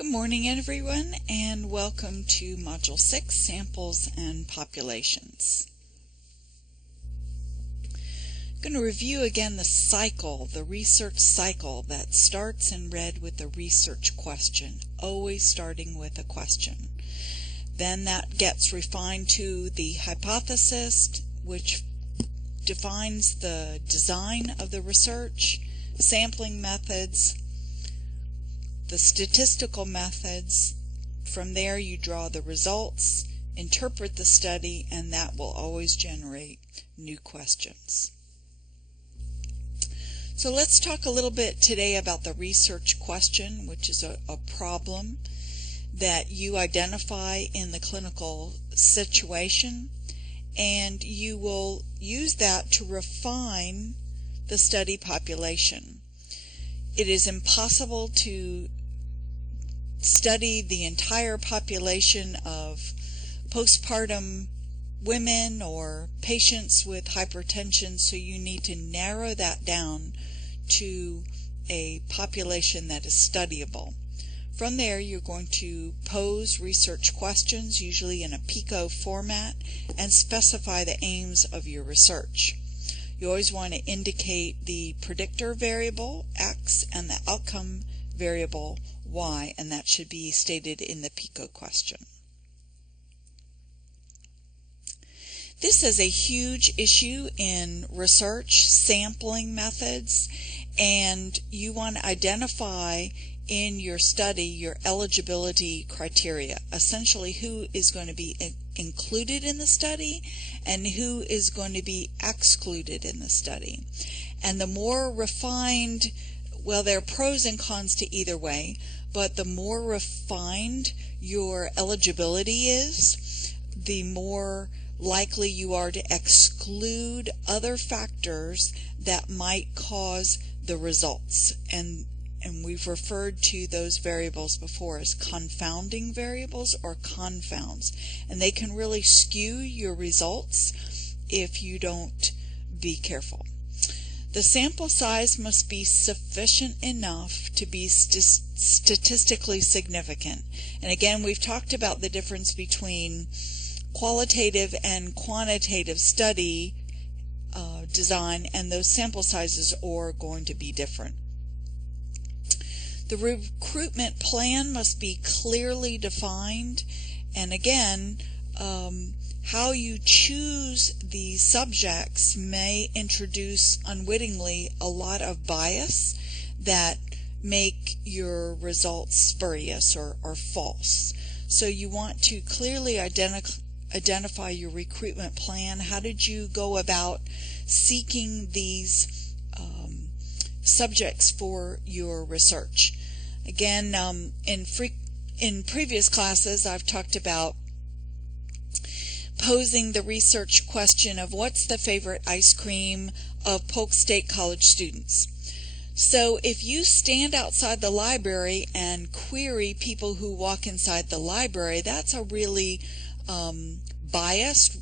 Good morning, everyone, and welcome to Module 6, Samples and Populations. I'm going to review again the research cycle that starts in red with the research question, always starting with a question. Then that gets refined to the hypothesis, which defines the design of the research, sampling methods, the statistical methods. From there you draw the results, interpret the study, and that will always generate new questions. So let's talk a little bit today about the research question, which is a problem that you identify in the clinical situation, and you will use that to refine the study population. It is impossible to study the entire population of postpartum women or patients with hypertension, so you need to narrow that down to a population that is studyable. From there, you're going to pose research questions, usually in a PICO format, and specify the aims of your research. You always want to indicate the predictor variable, X, and the outcome variable, Y, and that should be stated in the PICO question. This is a huge issue in research, sampling methods, and you want to identify in your study your eligibility criteria, essentially who is going to be included in the study and who is going to be excluded in the study. And the more refined, well, there are pros and cons to either way, but the more refined your eligibility is, the more likely you are to exclude other factors that might cause the results. And we've referred to those variables before as confounding variables or confounds. And they can really skew your results if you don't be careful. The sample size must be sufficient enough to be statistically significant. And again, we've talked about the difference between qualitative and quantitative study design, and those sample sizes are going to be different. The recruitment plan must be clearly defined, and again, how you choose the subjects may introduce unwittingly a lot of bias that make your results spurious or false. So you want to clearly identify your recruitment plan. How did you go about seeking these subjects for your research? Again, in previous classes I've talked about posing the research question of what's the favorite ice cream of Polk State College students. So if you stand outside the library and query people who walk inside the library, that's a really biased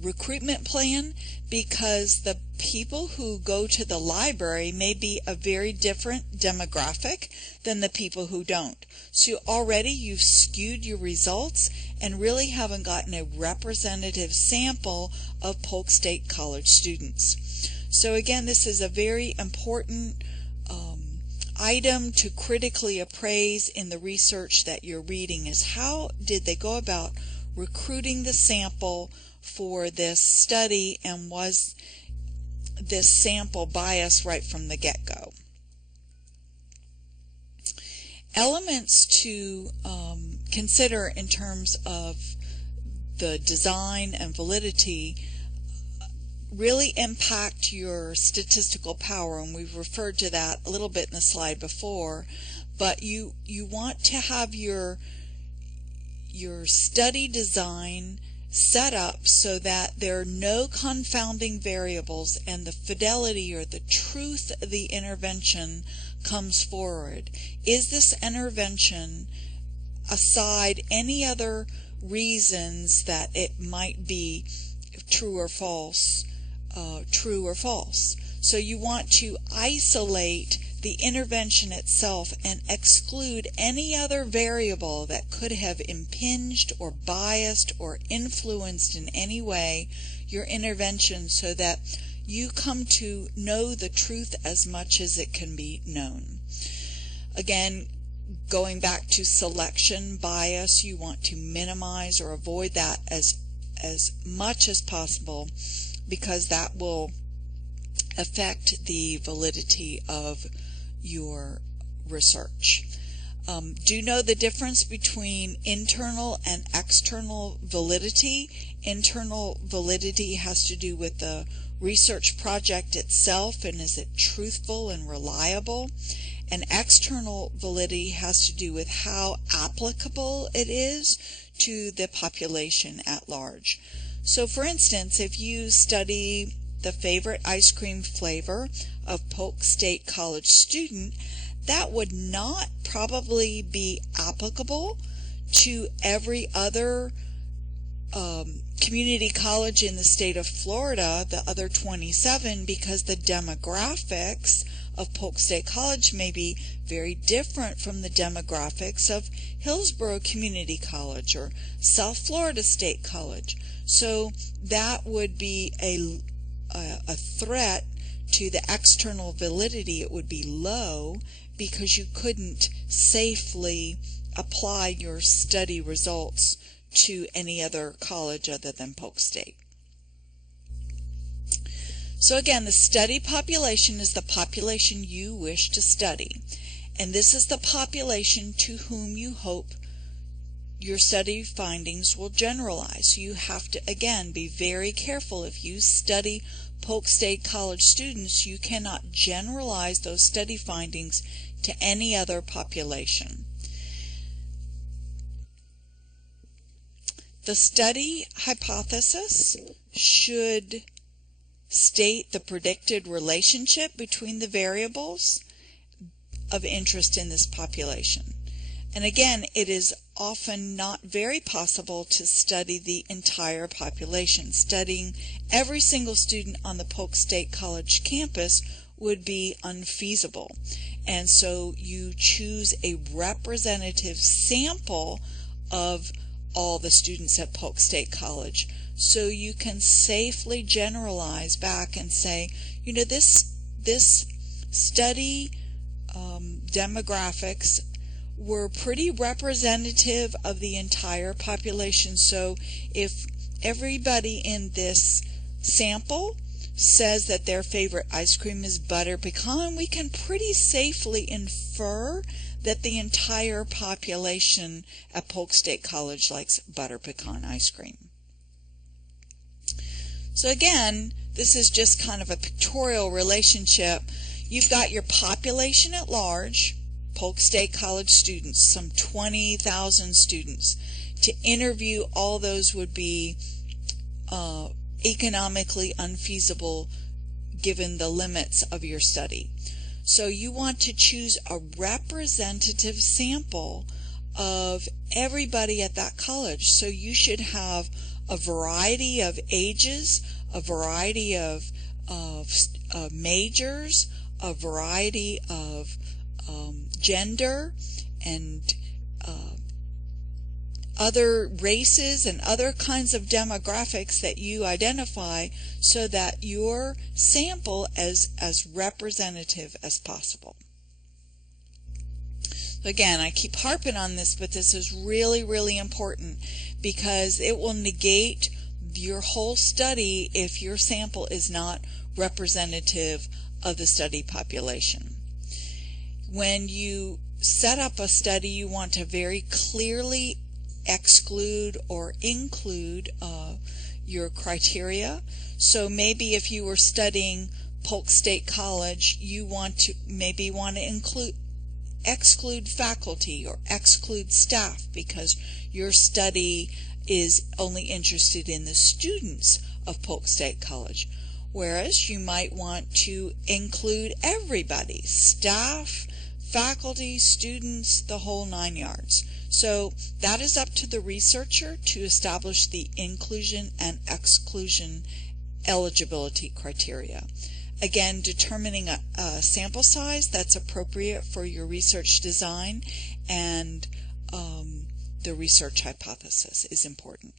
recruitment plan, because the people who go to the library may be a very different demographic than the people who don't. So already you've skewed your results and really haven't gotten a representative sample of Polk State College students. So again, this is a very important item to critically appraise in the research that you're reading, is how did they go about recruiting the sample for this study, and was this sample biased right from the get-go? Elements to consider in terms of the design and validity really impact your statistical power, and we've referred to that a little bit in the slide before, but you want to have your study design set up so that there are no confounding variables and the fidelity or the truth of the intervention comes forward. Is this intervention, aside any other reasons that it might be true or false? So you want to isolate the intervention itself and exclude any other variable that could have impinged or biased or influenced in any way your intervention, so that you come to know the truth as much as it can be known. Again, going back to selection bias, you want to minimize or avoid that as much as possible, because that will affect the validity of your research. Do know the difference between internal and external validity. Internal validity has to do with the research project itself, and is it truthful and reliable? And external validity has to do with how applicable it is to the population at large. So for instance, if you study the favorite ice cream flavor of Polk State College student, that would not probably be applicable to every other community college in the state of Florida, the other 27, because the demographics of Polk State College may be very different from the demographics of Hillsborough Community College or South Florida State College. So that would be a threat to the external validity. It would be low because you couldn't safely apply your study results to any other college other than Polk State. So again, the study population is the population you wish to study, and this is the population to whom you hope your study findings will generalize. So you have to, again, be very careful. If you study Polk State College students, you cannot generalize those study findings to any other population. The study hypothesis should state the predicted relationship between the variables of interest in this population. And again, it is often not very possible to study the entire population. Studying every single student on the Polk State College campus would be unfeasible. And so you choose a representative sample of all the students at Polk State College, so you can safely generalize back and say, you know, this study demographics were pretty representative of the entire population. So if everybody in this sample says that their favorite ice cream is butter pecan, we can pretty safely infer that the entire population at Polk State College likes butter pecan ice cream. So again, this is just kind of a pictorial relationship. You've got your population at large, Polk State College students, some 20,000 students. To interview all those would be economically unfeasible given the limits of your study. So you want to choose a representative sample of everybody at that college. So you should have a variety of ages, a variety of majors, a variety of gender, and other races and other kinds of demographics that you identify, so that your sample is as representative as possible. Again, I keep harping on this, but this is really, really important, because it will negate your whole study if your sample is not representative of the study population. When you set up a study, you want to very clearly exclude or include your criteria. So maybe if you were studying Polk State College, you want to exclude faculty or exclude staff, because your study is only interested in the students of Polk State College. Whereas you might want to include everybody, staff, faculty, students, the whole 9 yards. So that is up to the researcher to establish the inclusion and exclusion eligibility criteria. Again, determining a sample size that's appropriate for your research design and the research hypothesis is important.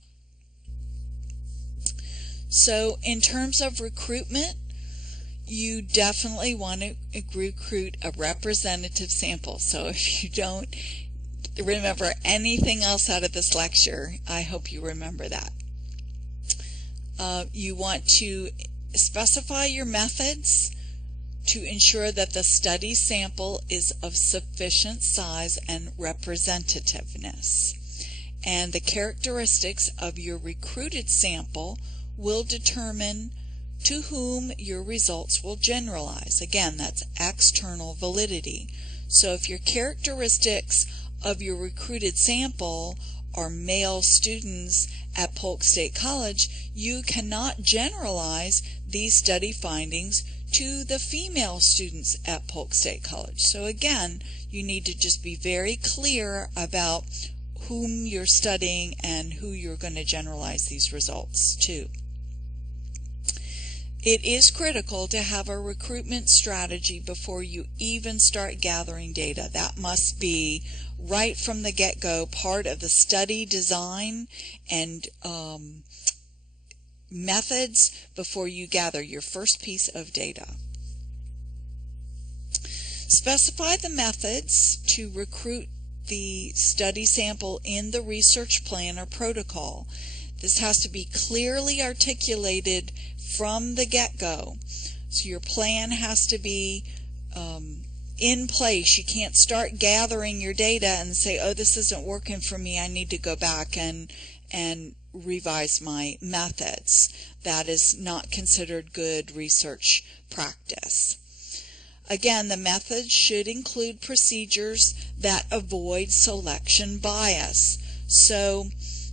So in terms of recruitment, you definitely want to recruit a representative sample. So if you don't remember anything else out of this lecture, I hope you remember that. You want to specify your methods to ensure that the study sample is of sufficient size and representativeness. And the characteristics of your recruited sample will determine to whom your results will generalize. Again, that's external validity. So if your characteristics of your recruited sample are male students at Polk State College, you cannot generalize these study findings to the female students at Polk State College. So again, you need to just be very clear about whom you're studying and who you're going to generalize these results to. It is critical to have a recruitment strategy before you even start gathering data. That must be right from the get-go part of the study design and methods before you gather your first piece of data. Specify the methods to recruit the study sample in the research plan or protocol. This has to be clearly articulated from the get-go. So your plan has to be in place. You can't start gathering your data and say, oh, this isn't working for me, I need to go back and revise my methods. That is not considered good research practice. Again, the methods should include procedures that avoid selection bias. So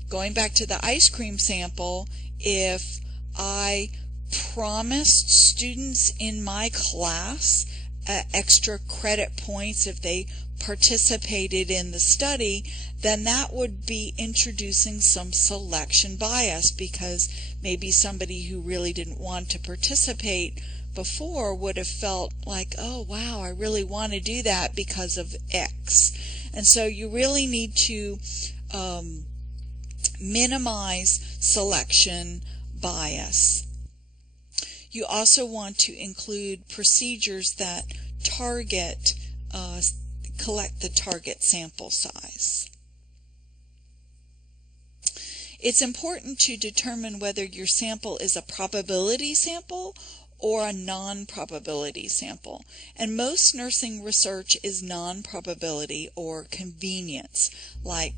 going back to the ice cream sample, if I promised students in my class extra credit points if they participated in the study, then that would be introducing some selection bias, because maybe somebody who really didn't want to participate before would have felt like, oh wow, I really want to do that because of X. And so you really need to minimize selection bias. You also want to include procedures that collect the target sample size. It's important to determine whether your sample is a probability sample or a non-probability sample. And most nursing research is non-probability or convenience. Like,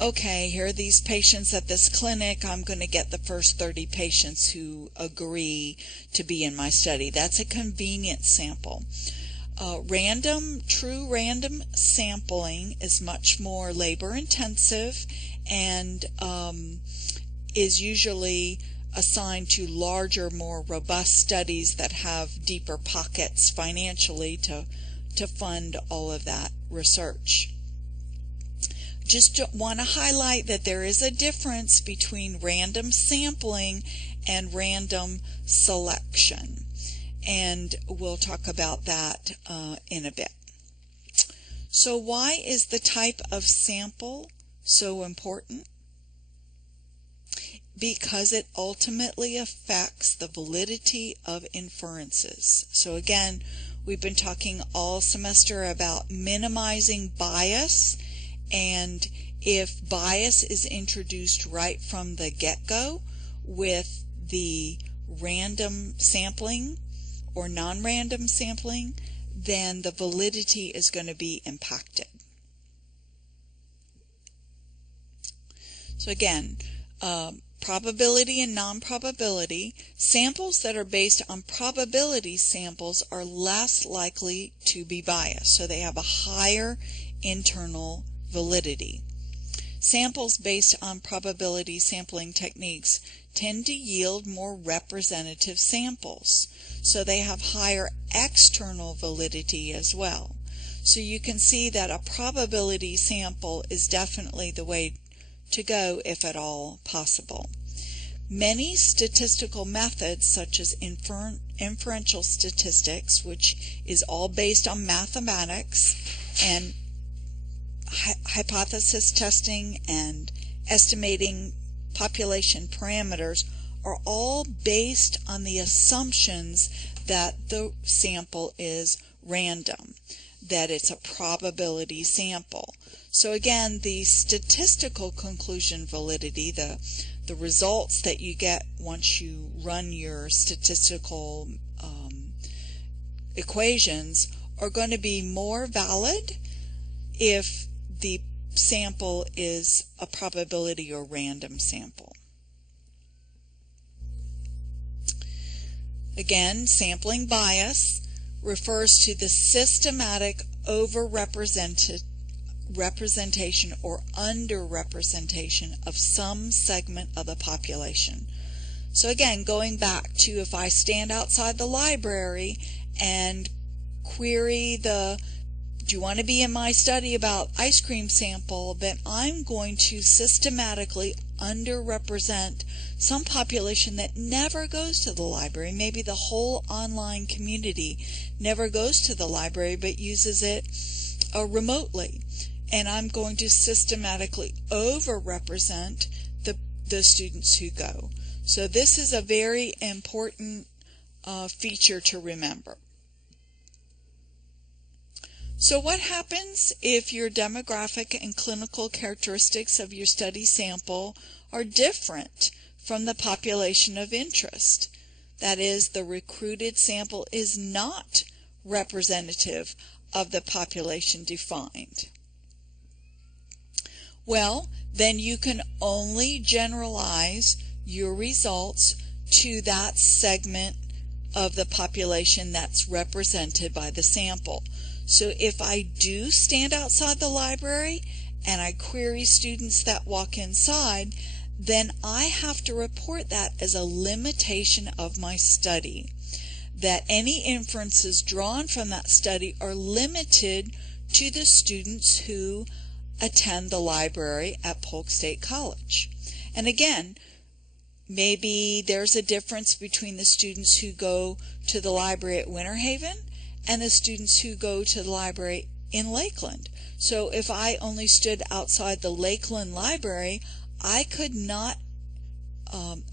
okay, here are these patients at this clinic, I'm going to get the first 30 patients who agree to be in my study. That's a convenience sample. True random sampling is much more labor intensive and is usually assigned to larger, more robust studies that have deeper pockets financially to fund all of that research. Just want to highlight that there is a difference between random sampling and random selection, and we'll talk about that in a bit. So why is the type of sample so important? Because it ultimately affects the validity of inferences. So again, we've been talking all semester about minimizing bias, and if bias is introduced right from the get-go with the random sampling or non-random sampling, then the validity is going to be impacted. So again, probability and non-probability. Samples that are based on probability samples are less likely to be biased, so they have a higher internal validity. Samples based on probability sampling techniques tend to yield more representative samples, so they have higher external validity as well. So you can see that a probability sample is definitely the way to go if at all possible. Many statistical methods such as inferential statistics, which is all based on mathematics, and hypothesis testing and estimating population parameters are all based on the assumptions that the sample is random, that it's a probability sample. So again, the statistical conclusion validity, the results that you get once you run your statistical equations are going to be more valid if the sample is a probability or random sample. Again, sampling bias refers to the systematic overrepresentation or underrepresentation of some segment of the population. So again, going back to if I stand outside the library and query do you want to be in my study about ice cream sample, then I'm going to systematically underrepresent some population that never goes to the library. Maybe the whole online community never goes to the library but uses it remotely. And I'm going to systematically overrepresent the students who go. So this is a very important feature to remember. So what happens if your demographic and clinical characteristics of your study sample are different from the population of interest? That is, the recruited sample is not representative of the population defined. Well, then you can only generalize your results to that segment of the population that's represented by the sample. So if I do stand outside the library and I query students that walk inside, then I have to report that as a limitation of my study, that any inferences drawn from that study are limited to the students who attend the library at Polk State College. And again, maybe there's a difference between the students who go to the library at Winter Haven and the students who go to the library in Lakeland. So if I only stood outside the Lakeland library, I could not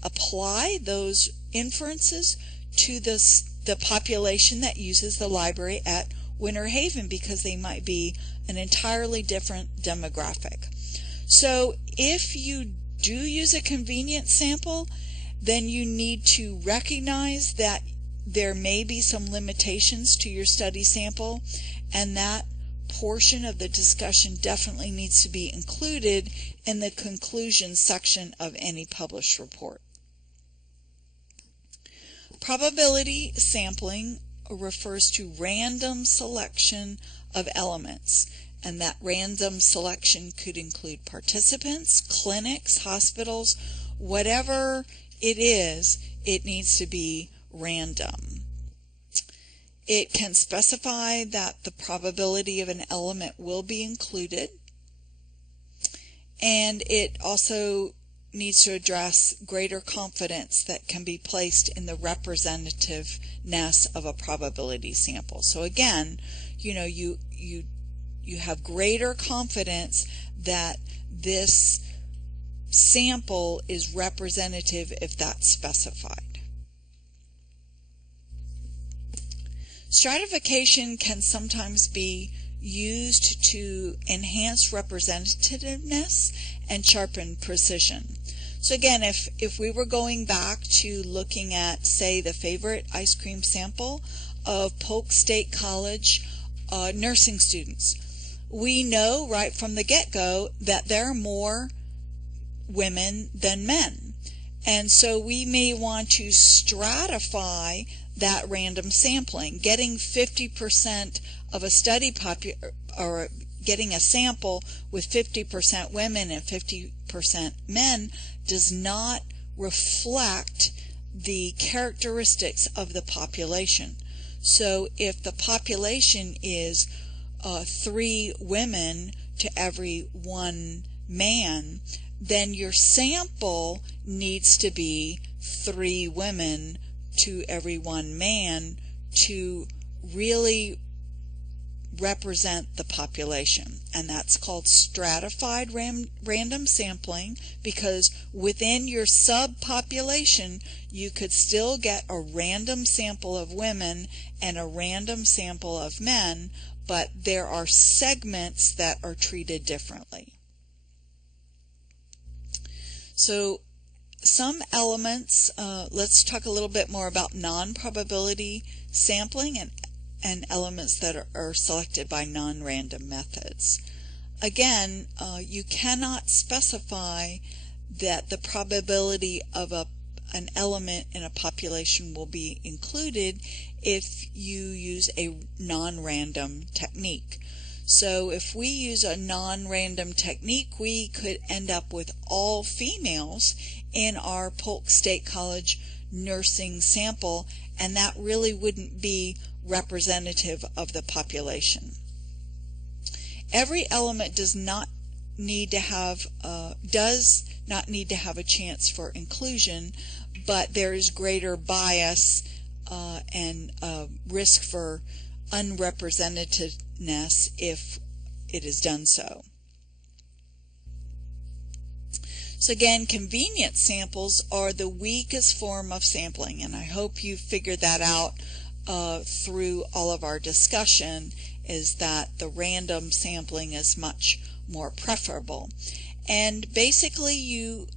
apply those inferences to the population that uses the library at Winter Haven because they might be an entirely different demographic. So if you do use a convenience sample, then you need to recognize that there may be some limitations to your study sample, and that portion of the discussion definitely needs to be included in the conclusion section of any published report. Probability sampling refers to random selection of elements, and that random selection could include participants, clinics, hospitals, whatever it is, it needs to be random. It can specify that the probability of an element will be included, and it also needs to address greater confidence that can be placed in the representativeness of a probability sample. So again, you have greater confidence that this sample is representative if that's specified. Stratification can sometimes be used to enhance representativeness and sharpen precision. So again, if we were going back to looking at, say, the favorite ice cream sample of Polk State College nursing students, we know right from the get-go that there are more women than men. And so we may want to stratify that random sampling. Getting 50% of a study or getting a sample with 50% women and 50% men does not reflect the characteristics of the population. So if the population is 3 women to every 1 man, then your sample needs to be 3 women to every one man to really represent the population. And that's called stratified random sampling, because within your subpopulation you could still get a random sample of women and a random sample of men, but there are segments that are treated differently. So some elements, let's talk a little bit more about non-probability sampling and elements that are selected by non-random methods. Again, you cannot specify that the probability of an element in a population will be included if you use a non-random technique. So if we use a non-random technique, we could end up with all females in our Polk State College nursing sample, and that really wouldn't be representative of the population. Every element does not need to have a chance for inclusion, but there is greater bias and risk for unrepresentativeness if it is done so. So again, convenience samples are the weakest form of sampling, and I hope you figured that out through all of our discussion, is that the random sampling is much more preferable. And basically you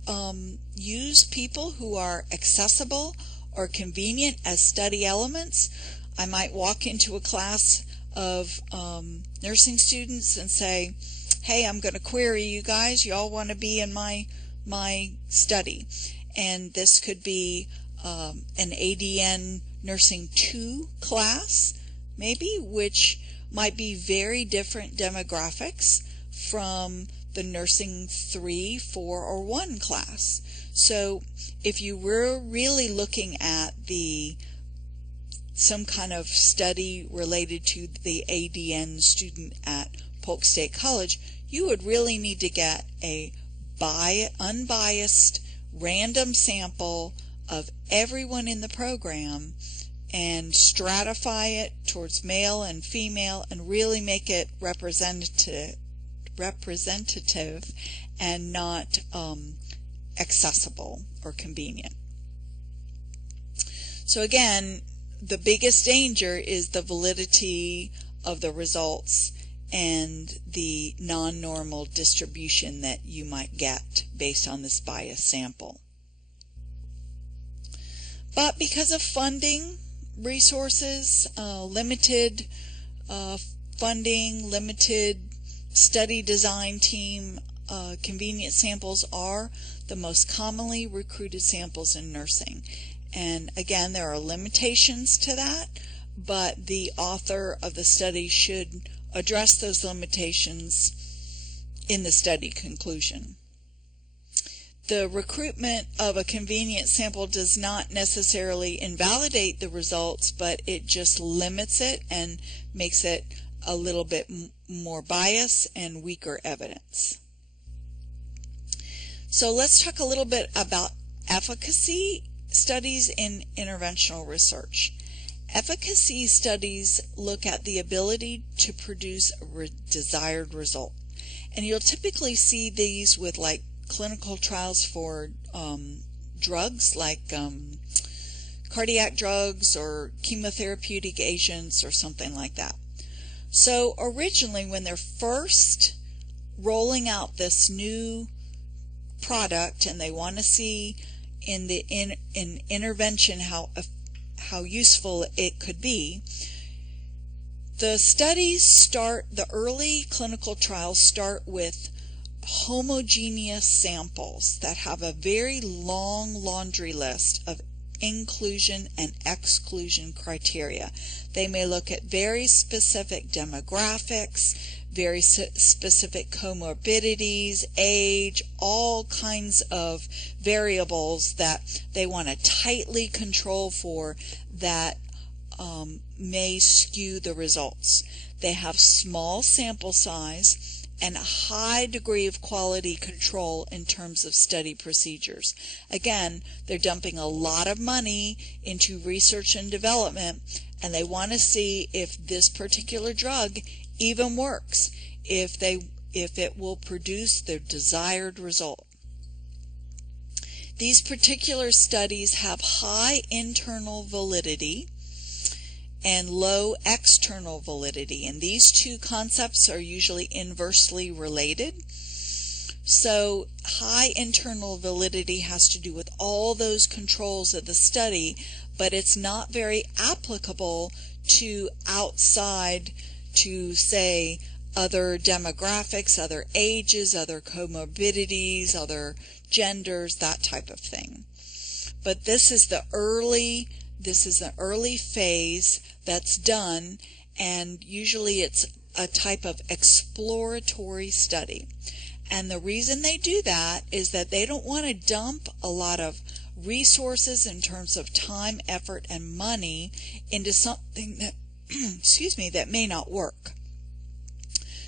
use people who are accessible or convenient as study elements. I might walk into a class of nursing students and say, hey, I'm going to query you guys. You all want to be in my study. And this could be an ADN Nursing 2 class, maybe, which might be very different demographics from the Nursing 3, 4, or 1 class. So if you were really looking at some kind of study related to the ADN student at Polk State College, you would really need to get a unbiased random sample of everyone in the program and stratify it towards male and female and really make it representative and not accessible or convenient. So again, the biggest danger is the validity of the results and the non-normal distribution that you might get based on this biased sample. But because of funding, resources, limited funding, limited study design team, convenient samples are the most commonly recruited samples in nursing. And again, there are limitations to that, but the author of the study should address those limitations in the study conclusion. The recruitment of a convenient sample does not necessarily invalidate the results, but it just limits it and makes it a little bit more bias and weaker evidence. So let's talk a little bit about efficacy studies in interventional research. Efficacy studies look at the ability to produce a desired result. And you'll typically see these with like clinical trials for drugs like cardiac drugs or chemotherapeutic agents or something like that. So originally, when they're first rolling out this new product and they want to see in the intervention how useful it could be, the early clinical trials start with homogeneous samples that have a very long laundry list of inclusion and exclusion criteria. They may look at very specific demographics, very specific comorbidities, age, all kinds of variables that they want to tightly control for that may skew the results. They have small sample size and a high degree of quality control in terms of study procedures. Again, they're dumping a lot of money into research and development, and they want to see if this particular drug even works, if it will produce the desired result. These particular studies have high internal validity and low external validity, and these two concepts are usually inversely related. So high internal validity has to do with all those controls of the study, but it's not very applicable to outside, to say other demographics, other ages, other comorbidities, other genders, that type of thing. But this is an early phase that's done, and usually it's a type of exploratory study. And the reason they do that is that they don't want to dump a lot of resources in terms of time, effort, and money into something that that may not work.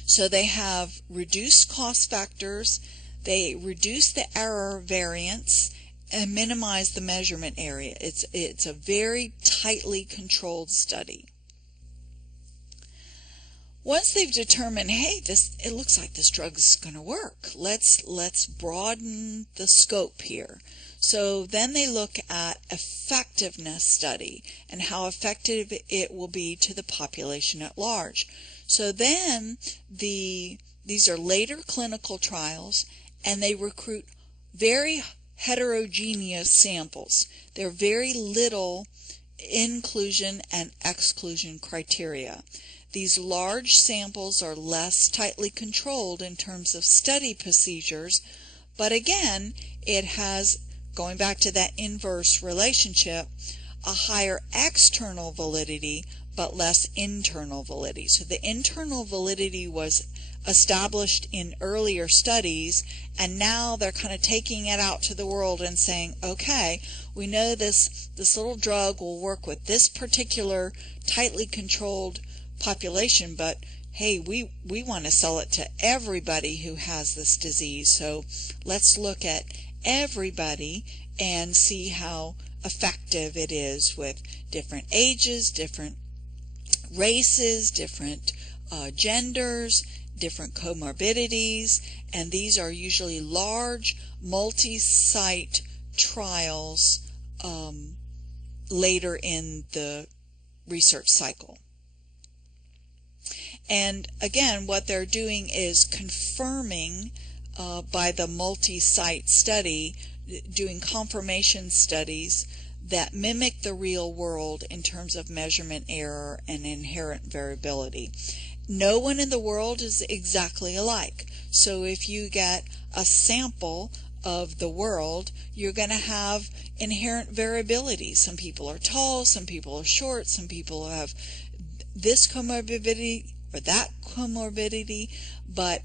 So they have reduced cost factors, they reduce the error variance, and minimize the measurement area. It's a very tightly controlled study. Once they've determined, hey, it looks like this drug is going to work, let's broaden the scope here. So then they look at effectiveness study and how effective it will be to the population at large. So then these are later clinical trials, and they recruit very heterogeneous samples. There are very little inclusion and exclusion criteria. These large samples are less tightly controlled in terms of study procedures, but again, it has, going back to that inverse relationship, a higher external validity but less internal validity. So the internal validity was established in earlier studies, and now they're kind of taking it out to the world and saying, okay, we know this little drug will work with this particular tightly controlled population, but hey, we want to sell it to everybody who has this disease, so let's look at everybody and see how effective it is with different ages, different races, different genders, different comorbidities, and these are usually large multi-site trials later in the research cycle. And again, what they're doing is confirming by the multi-site study, doing confirmation studies that mimic the real world in terms of measurement error and inherent variability. No one in the world is exactly alike. So if you get a sample of the world, you're going to have inherent variability. Some people are tall, some people are short, some people have this comorbidity or that comorbidity, but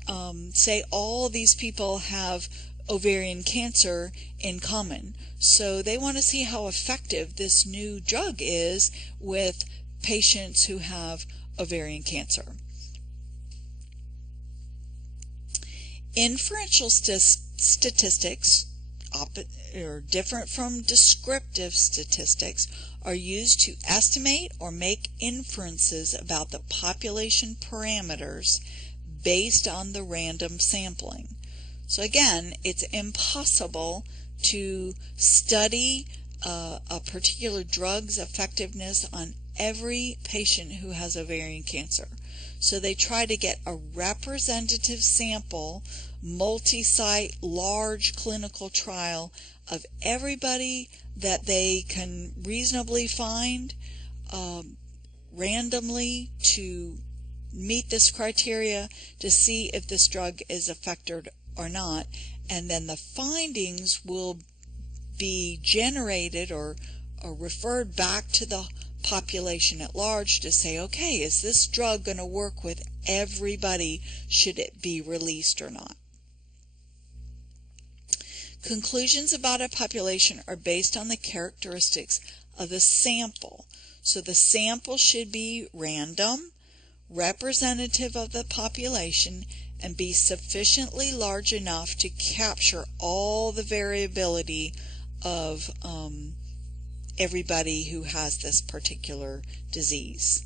say all these people have ovarian cancer in common. So they want to see how effective this new drug is with patients who have ovarian cancer. Inferential statistics, or different from descriptive statistics, are used to estimate or make inferences about the population parameters based on the random sampling. So again, it's impossible to study a particular drug's effectiveness on every patient who has ovarian cancer. So they try to get a representative sample, multi-site, large clinical trial of everybody that they can reasonably find randomly to meet this criteria to see if this drug is effective or not, and then the findings will be generated or referred back to the population at large to say, okay, is this drug going to work with everybody? Should it be released or not? Conclusions about a population are based on the characteristics of the sample. So the sample should be random, representative of the population, and be sufficiently large enough to capture all the variability of everybody who has this particular disease.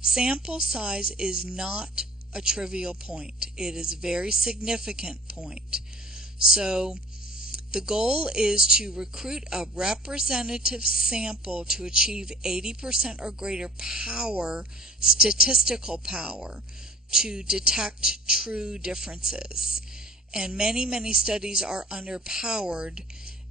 Sample size is not a trivial point. It is a very significant point. So the goal is to recruit a representative sample to achieve 80% or greater power, statistical power, to detect true differences. And many studies are underpowered,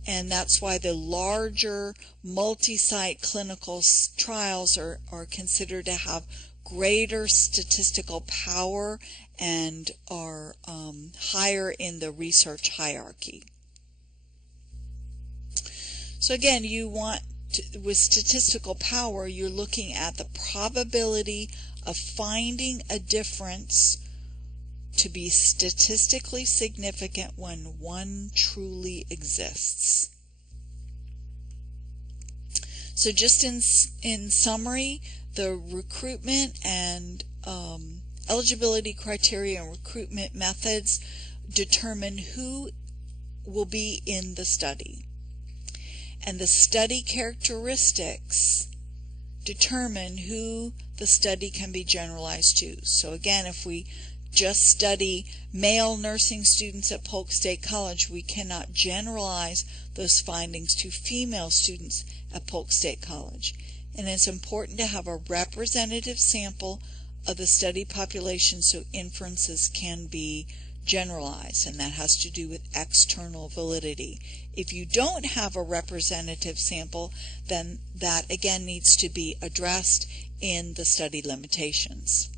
and that's why the larger multi-site clinical trials are considered to have greater statistical power and are higher in the research hierarchy. So again, with statistical power, you're looking at the probability of finding a difference to be statistically significant when one truly exists. So just in summary, the recruitment and eligibility criteria and recruitment methods determine who will be in the study. And the study characteristics determine who the study can be generalized to. So again, if we just study male nursing students at Polk State College, we cannot generalize those findings to female students at Polk State College. And it's important to have a representative sample of the study population so inferences can be generalized, and that has to do with external validity. If you don't have a representative sample, then that again needs to be addressed in the study limitations.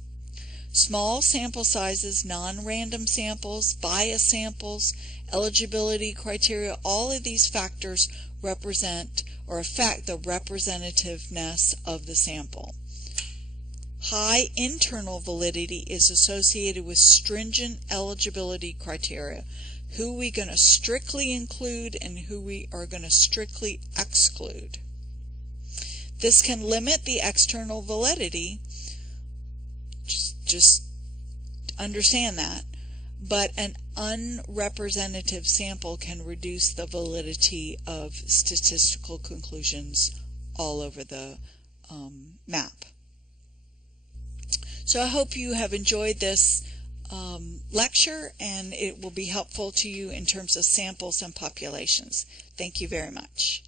Small sample sizes, non-random samples, bias samples, eligibility criteria, all of these factors represent or affect the representativeness of the sample. High internal validity is associated with stringent eligibility criteria. Who we going to strictly include and who we are going to strictly exclude. This can limit the external validity. Just understand that. But an unrepresentative sample can reduce the validity of statistical conclusions all over the map. So I hope you have enjoyed this lecture, and it will be helpful to you in terms of samples and populations. Thank you very much.